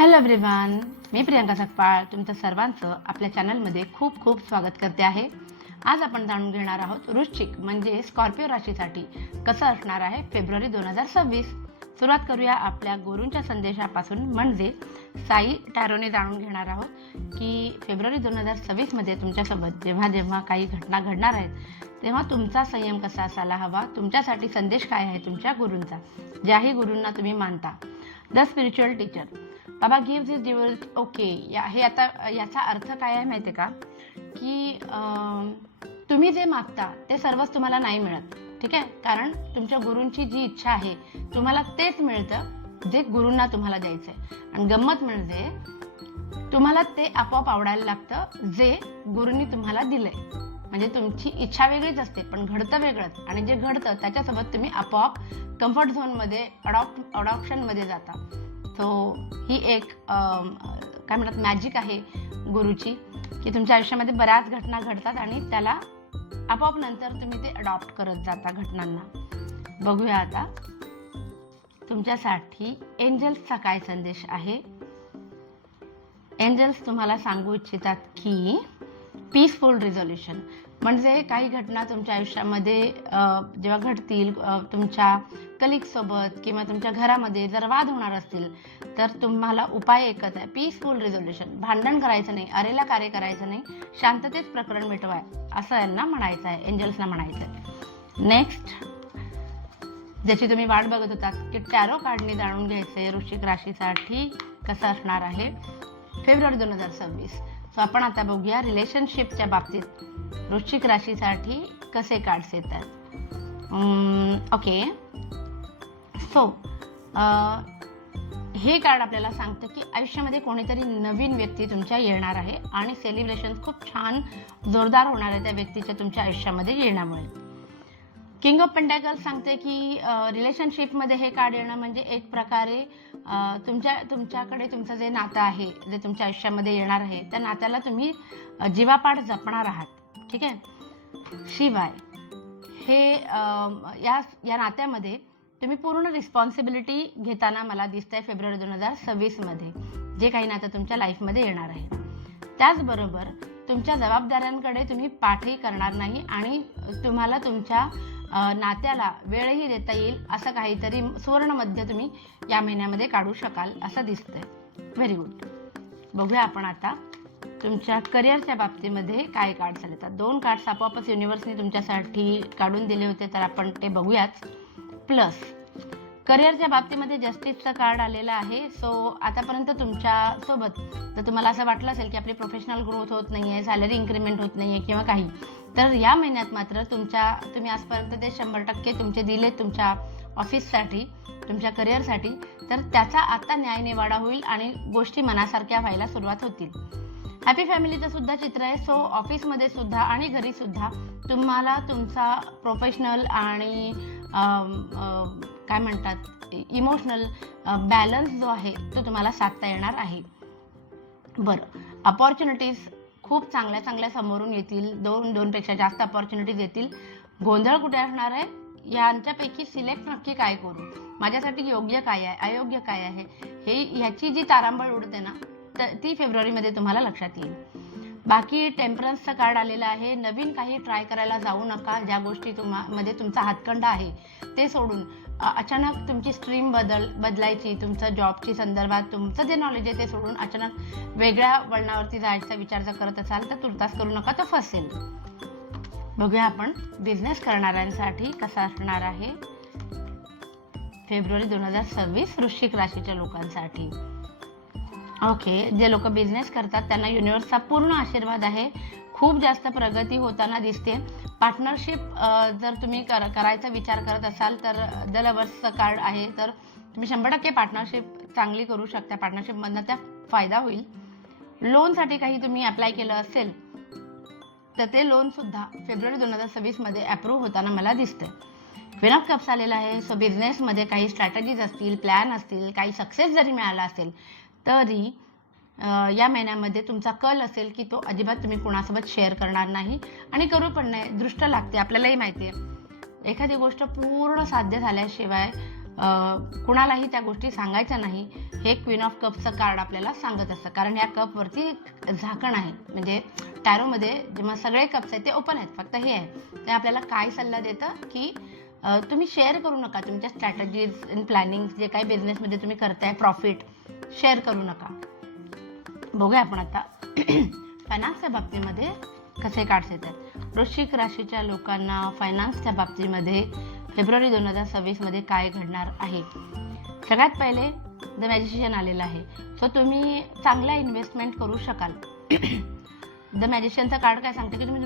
Hello everyone, मी प्रियंका सकपाळ तुमचं सर्वांचं आपल्या चॅनलमध्ये खूप खूप स्वागत करते आहे. आज आपण जाणून घेणार आहोत वृश्चिक म्हणजे स्कॉर्पिओ राशीसाठी कसं असणार आहे फेब्रुवारी 2026. सुरुवात करूया आपल्या गुरूंच्या संदेशापासून म्हणजे साई टॅरोने जाणून घेणार आहोत की फेब्रुवारी 2026 मध्ये तुमच्यासोबत जेव्हा जेव्हा काही घटना घडणार आहेत तेव्हा तुमचा संयम कसा असायला हवा, तुमच्यासाठी संदेश काय आहे तुमच्या गुरूंचा, ज्याही गुरूंना तुम्ही मानता. द स्पिरिच्युअल टीचर बाबा गिव्ह दिस डिव्होर्स ओके. हे आता याचा अर्थ काय आहे माहिती आहे का, की तुम्ही जे मागता ते सर्वच तुम्हाला नाही मिळत, ठीक आहे. कारण तुमच्या गुरूंची जी इच्छा आहे तुम्हाला तेच मिळतं जे गुरूंना तुम्हाला द्यायचं आहे. आणि गंमत म्हणजे तुम्हाला ते आपोआप आवडायला लागतं जे गुरूंनी तुम्हाला दिलंय. म्हणजे तुमची इच्छा वेगळीच असते पण घडतं वेगळंच, आणि जे घडतं त्याच्यासोबत तुम्ही आपोआप कम्फर्ट झोनमध्ये अडॉप्शनमध्ये जाता. सो ही एक काय म्हणतात मॅजिक आहे गुरुची, की तुमच्या आयुष्यामध्ये बऱ्याच घटना घडतात आणि त्याला आपोआप नंतर तुम्ही ते अडॉप्ट करत जाता घटनांना. बघूया आता तुमच्यासाठी एंजल्सचा काय संदेश आहे. एंजल्स तुम्हाला सांगू इच्छितात की पीसफुल रिझोल्युशन म्हणजे काही घटना तुमच्या आयुष्यामध्ये जेव्हा घडतील, तुमच्या कलिगसोबत किंवा तुमच्या घरामध्ये जर वाद होणार असतील तर तुम्हाला उपाय एकच आहे, पीसफुल रिझोल्युशन. भांडण करायचं नाही, अरेला कार्य करायचं नाही, शांततेत प्रकरण मिटवाय असं यांना म्हणायचं आहे, एंजल्सना म्हणायचं आहे. नेक्स्ट ज्याची तुम्ही वाट बघत होतात की टॅरो कार्डने जाणून घ्यायचे वृश्चिक राशीसाठी कसं असणार आहे फेब्रुवारी 2026. सो आपण आता बघूया रिलेशनशिपच्या बाबतीत वृश्चिक राशीसाठी कसे कार्ड्स येतात. ओके, सो हे कार्ड आपल्याला सांगतं की आयुष्यामध्ये कोणीतरी नवीन व्यक्ती तुमच्या येणार आहे आणि सेलिब्रेशन खूप छान जोरदार होणार आहे त्या व्यक्तीच्या तुमच्या आयुष्यामध्ये येण्यामुळे. किंग ऑफ पेंटॅकल्स सांगते की रिलेशनशिपमध्ये हे कार्ड येणं म्हणजे एक प्रकारे तुमच्याकडे तुमचं जे नातं आहे, जे तुमच्या आयुष्यामध्ये येणार आहे त्या नात्याला तुम्ही जीवापाड जपणार आहात, ठीक आहे. शिवाय हे या नात्यामध्ये तुम्ही पूर्ण रिस्पॉन्सिबिलिटी घेताना मला दिसतंय फेब्रुवारी 2026 मध्ये जे काही नातं तुमच्या लाईफमध्ये येणार आहे. त्याचबरोबर तुमच्या जबाबदाऱ्यांकडे तुम्ही पाठही करणार नाही आणि तुम्हाला तुमच्या नात्याला वेळही देता येईल असं काहीतरी सुवर्ण मध्य तुम्ही या महिन्यामध्ये काढू शकाल असं दिसतंय. Very good. बघूया आपण आता तुमच्या करिअरच्या बाबतीमध्ये काय कार्ड्स आले. तर 2 कार्ड्स आपोआपच युनिव्हर्सने तुमच्यासाठी काढून दिले होते तर आपण ते बघूयाच. प्लस करिअरच्या बाबतीमध्ये जस्टिसचं कार्ड आलेलं आहे. सो आतापर्यंत तुमच्यासोबत जर तुम्हाला असं वाटलं असेल की आपली प्रोफेशनल ग्रोथ होत नाही आहे, सॅलरी इन्क्रीमेंट होत नाही आहे किंवा काही, तर या महिन्यात मात्र तुम्ही आजपर्यंत ते 100% तुमचे दिले तुमच्या ऑफिससाठी, तुमच्या करिअरसाठी, तर त्याचा आता न्यायनिवाडा होईल आणि गोष्टी मनासारख्या व्हायला सुरुवात होतील. हॅपी फॅमिलीचं सुद्धा चित्र आहे. सो ऑफिसमध्ये सुद्धा आणि घरी सुद्धा तुम्हाला तुमचा प्रोफेशनल आणि काय म्हणतात इमोशनल बॅलन्स जो आहे तो तुम्हाला साधता येणार आहे. बरं, अपॉर्च्युनिटीज खूप चांगल्या चांगल्या समोरून येतील. 2पेक्षा जास्त अपॉर्च्युनिटीज येतील. गोंधळ कुठे असणार आहे, यांच्यापैकी सिलेक्ट नक्की काय करू, माझ्यासाठी योग्य काय आहे, अयोग्य काय आहे, ह्याची जी तारांबळ उडते ना ती फेब्रुवारीमध्ये तुम्हाला लक्षात येईल. बाकी टेम्परन्सचं कार्ड आलेलं आहे. नवीन काही ट्राय करायला जाऊ नका. ज्या गोष्टी मध्ये तुमचा हातखंडा आहे ते सोडून अचानक तुमची स्ट्रीम बदलायची, तुमचं जॉबची संदर्भात तुमचं जे नॉलेज आहे ते सोडून अचानक वेगळ्या वळणावरती जायचा विचार जर करत असाल तर तुर्तास करू नका, तो फसेल. बघूया आपण बिझनेस करणाऱ्यांसाठी कसा असणार आहे फेब्रुवारी 2026 वृश्चिक राशीच्या लोकांसाठी. ओके, जे लोक बिझनेस करतात त्यांना युनिव्हर्सचा पूर्ण आशीर्वाद आहे. खूप जास्त प्रगती होताना दिसते. पार्टनरशिप जर तुम्ही करायचा विचार करत असाल तर द लवर्सचं कार्ड आहे, तर तुम्ही 100% पार्टनरशिप चांगली करू शकता. पार्टनरशिपमधनं त्या फायदा होईल. लोनसाठी काही तुम्ही अप्लाय केलं असेल तर ते लोनसुद्धा फेब्रुवारी 2026 मध्ये अप्रूव्ह होताना मला दिसतंय. क्वीन ऑफ कप्स आलेला आहे. सो बिझनेसमध्ये काही स्ट्रॅटेजीज असतील, प्लॅन असतील, काही सक्सेस जरी मिळाला असेल तरी या महिन्यामध्ये तुमचा कल असेल की तो अजिबात तुम्ही कुणासोबत शेअर करणार नाही आणि करू पण नाही. दृष्ट लागते, आपल्यालाही माहिती आहे. एखादी गोष्ट पूर्ण साध्य झाल्याशिवाय कुणालाही त्या गोष्टी सांगायच्या नाही. हे क्वीन ऑफ कपचं कार्ड आपल्याला सांगत असतं, कारण या कपवरती एक झाकण आहे. म्हणजे टॅरोमध्ये जेव्हा सगळे कप्स आहेत ते ओपन आहेत, फक्त हे आहे. ते आपल्याला काय सल्ला देतं की तुम्ही शेअर करू नका तुमच्या स्ट्रॅटजीज इन प्लॅनिंग, जे काही बिझनेसमध्ये तुम्ही करताय प्रॉफिट शेअर करू नका. बघूया आपण आता फायनान्सच्या बाबतीमध्ये कसे कार्ड्स येतात. वृश्चिक राशीच्या लोकांना फायनान्सच्या बाबतीमध्ये फेब्रुवारी 2026 मध्ये काय घडणार आहे. सगळ्यात पहिले द मॅजिशियन आलेलं आहे. सो तुम्ही चांगला इन्व्हेस्टमेंट करू शकाल. द मॅजिशियनचा कार्ड काय सांगतं की तुम्ही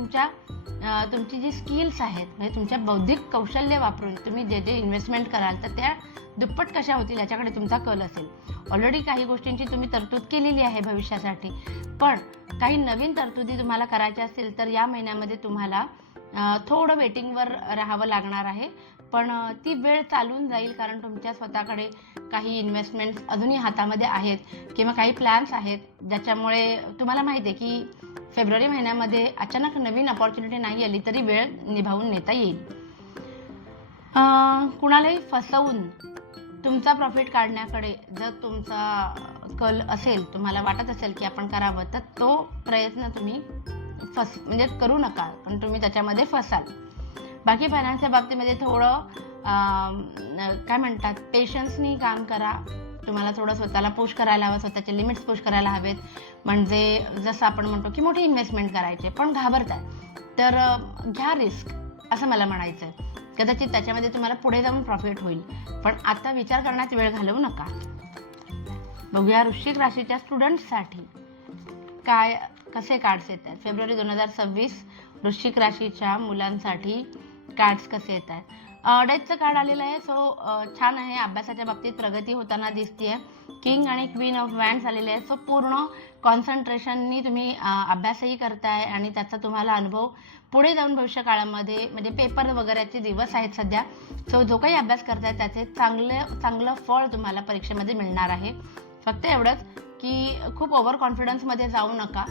तुमची जी स्किल्स आहेत, म्हणजे तुमच्या बौद्धिक कौशल्य वापरून तुम्ही जे जे इन्व्हेस्टमेंट कराल तर त्या दुप्पट कशा होतील याच्याकडे तुमचा कल असेल. ऑलरेडी काही गोष्टींची तुम्ही तरतूद केलेली आहे भविष्यासाठी, पण काही नवीन तरतुदी तुम्हाला करायच्या असतील तर या महिन्यामध्ये तुम्हाला थोडं वेटिंगवर राहावं लागणार आहे. पण ती वेळ चालून जाईल, कारण तुमच्या स्वतःकडे काही इन्व्हेस्टमेंट्स अजूनही हातामध्ये आहेत किंवा काही प्लॅन्स आहेत, ज्याच्यामुळे तुम्हाला माहिती आहे की फेब्रुवारी महिन्यामध्ये अचानक नवीन अपॉर्च्युनिटी नाही आली तरी वेळ निभावून नेता येईल. कुणालाही फसवून तुमचा प्रॉफिट काढण्याकडे जर तुमचा कल असेल, तुम्हाला वाटत असेल की आपण करावं, तर तो प्रयत्न तुम्ही म्हणजे करू नका, पण तुम्ही त्याच्यामध्ये फसाल. बाकी फायनान्सच्या बाबतीमध्ये थोडं काय म्हणतात, पेशन्सनी काम करा. तुम्हाला थोडं स्वतःला पुश करायला हवं, स्वतःचे लिमिट्स पुश करायला हवेत. म्हणजे जसं आपण म्हणतो की मोठी इन्व्हेस्टमेंट करायचे पण घाबरताय, तर घ्या रिस्क, असं मला म्हणायचं आहे. कदाचित त्याच्यामध्ये तुम्हाला पुढे जाऊन प्रॉफिट होईल, पण आता विचार करण्यात वेळ घालवू नका. बघूया वृश्चिक राशीच्या स्टुडंट्ससाठी कसे कार्ड्स येतात. फेब्रुवारी 2026 वृश्चिक राशीच्या मुलांसाठी कार्ड्स कसे येतात. डेथचं कार्ड आलेलं आहे. सो छान आहे, अभ्यासाच्या बाबतीत प्रगती होताना दिसते. किंग आणि क्वीन ऑफ वँड्स आलेले आहेत. सो पूर्ण कॉन्सन्ट्रेशननी तुम्ही अभ्यासही करताय आणि त्याचा तुम्हाला अनुभव पुढे जाऊन भविष्य काळामध्ये, म्हणजे पेपर वगैरेचे दिवस आहेत सध्या. सो जो काही अभ्यास करताय त्याचे चांगलं फळ तुम्हाला परीक्षेमध्ये मिळणार आहे. फक्त एवढंच की खूप ओव्हर कॉन्फिडन्समध्ये जाऊ नका,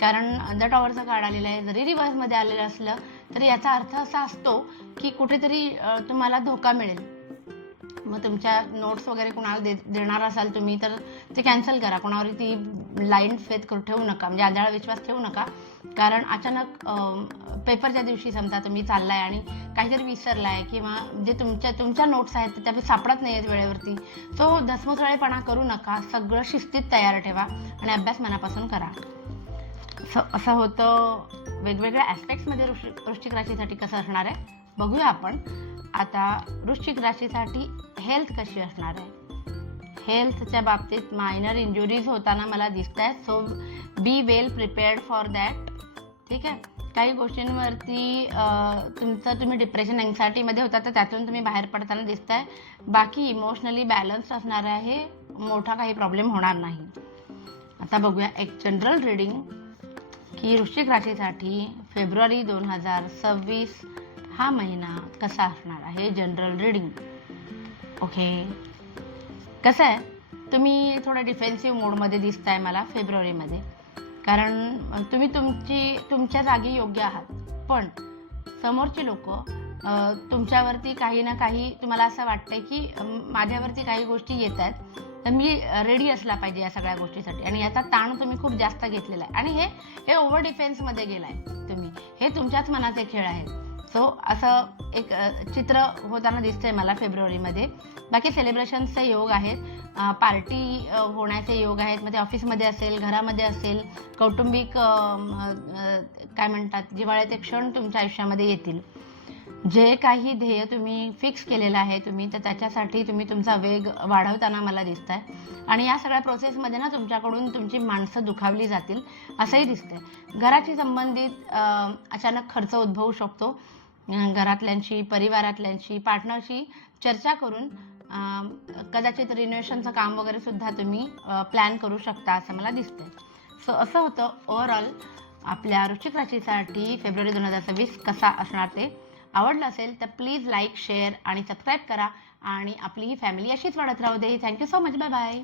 कारण द टॉवरचं कार्ड आलेलं आहे. जरी रिव्हर्समध्ये आलेलं असलं तरी याचा अर्थ असा असतो की कुठेतरी तुम्हाला धोका मिळेल. मग तुमच्या नोट्स वगैरे कोणाला देणार असाल तुम्ही, तर ते कॅन्सल करा. कोणावर ती ब्लाइंड फेथ ठेवू नका, म्हणजे आंधळा विश्वास ठेवू नका, कारण अचानक पेपरच्या दिवशी समजा तुम्ही चाललाय आणि काहीतरी विसरलाय किंवा जे तुमच्या नोट्स आहेत त्या सापडत नाही आहेत वेळेवरती. सो धसमुसळेपणा करू नका, सगळं शिस्तीत तयार ठेवा आणि अभ्यास मनापासून करा. असं होतं. वेगवेगळ्या ॲस्पेक्ट्समध्ये वृश्चिक राशीसाठी कसं असणार आहे बघूया आपण आता. वृश्चिक राशीसाठी हेल्थ कशी असणार आहे. हेल्थच्या बाबतीत मायनर इंजुरीज होताना मला दिसत आहेत. So be well prepared for that. ठीक आहे. काही गोष्टींवरती तुम्ही डिप्रेशन अँक्झायटीमध्ये होता तर त्यातून तुम्ही बाहेर पडताना दिसताय. बाकी इमोशनली बॅलन्स असणार आहे, मोठा काही प्रॉब्लेम होणार नाही. आता बघूया एक जनरल रीडिंग की वृश्चिक राशीसाठी फेब्रुवारी 2026 हा महिना कसा असणार आहे. General reading. ओके. कसं आहे, तुम्ही थोडं डिफेन्सिव्ह मोडमध्ये दिसताय मला फेब्रुवारीमध्ये, कारण तुम्ही तुमच्या जागी योग्य आहात, पण समोरची लोक तुमच्यावरती काही ना काही, तुम्हाला असं वाटतंय की माझ्यावरती काही गोष्टी येत आहेत तर मी रेडी असला पाहिजे या सगळ्या गोष्टीसाठी, आणि याचा ताण तुम्ही खूप जास्त घेतलेला आहे आणि हे ओव्हर डिफेन्समध्ये गेलाय तुम्ही. हे तुमच्याच मनाचे खेळ आहेत. सो असं एक चित्र होताना दिसतंय मला फेब्रुवारीमध्ये. बाकी सेलिब्रेशन्सचे योग आहेत, पार्टी होण्याचे योग आहेत. मग ते ऑफिसमध्ये असेल, घरामध्ये असेल, कौटुंबिक काय म्हणतात जिव्हाळ्याचे क्षण तुमच्या आयुष्यामध्ये येतील. जे काही ध्येय तुम्ही फिक्स केलेलं आहे तुम्ही, तर त्याच्यासाठी तुम्ही तुमचा वेग वाढवताना मला दिसत आहे. आणि या सगळ्या प्रोसेसमध्ये ना तुमच्याकडून तुमची माणसं दुखावली जातील असंही दिसतंय. घराशी संबंधित अचानक खर्च उद्भवू शकतो. घरातल्यांशी, परिवारातल्यांशी, पार्टनरशी चर्चा करून कदाचित रिनोव्हेशनचं काम वगैरे सुद्धा तुम्ही प्लॅन करू शकता असं मला दिसतंय. सो असं होतं ओव्हरऑल आपल्या वृश्चिक राशीसाठी फेब्रुवारी 2026 कसा असणार ते. आवडलं असेल तर प्लीज लाईक, शेअर आणि सबस्क्राईब करा आणि आपली ही फॅमिली अशीच वाढत राहू दे. Thank you so much. Bye bye.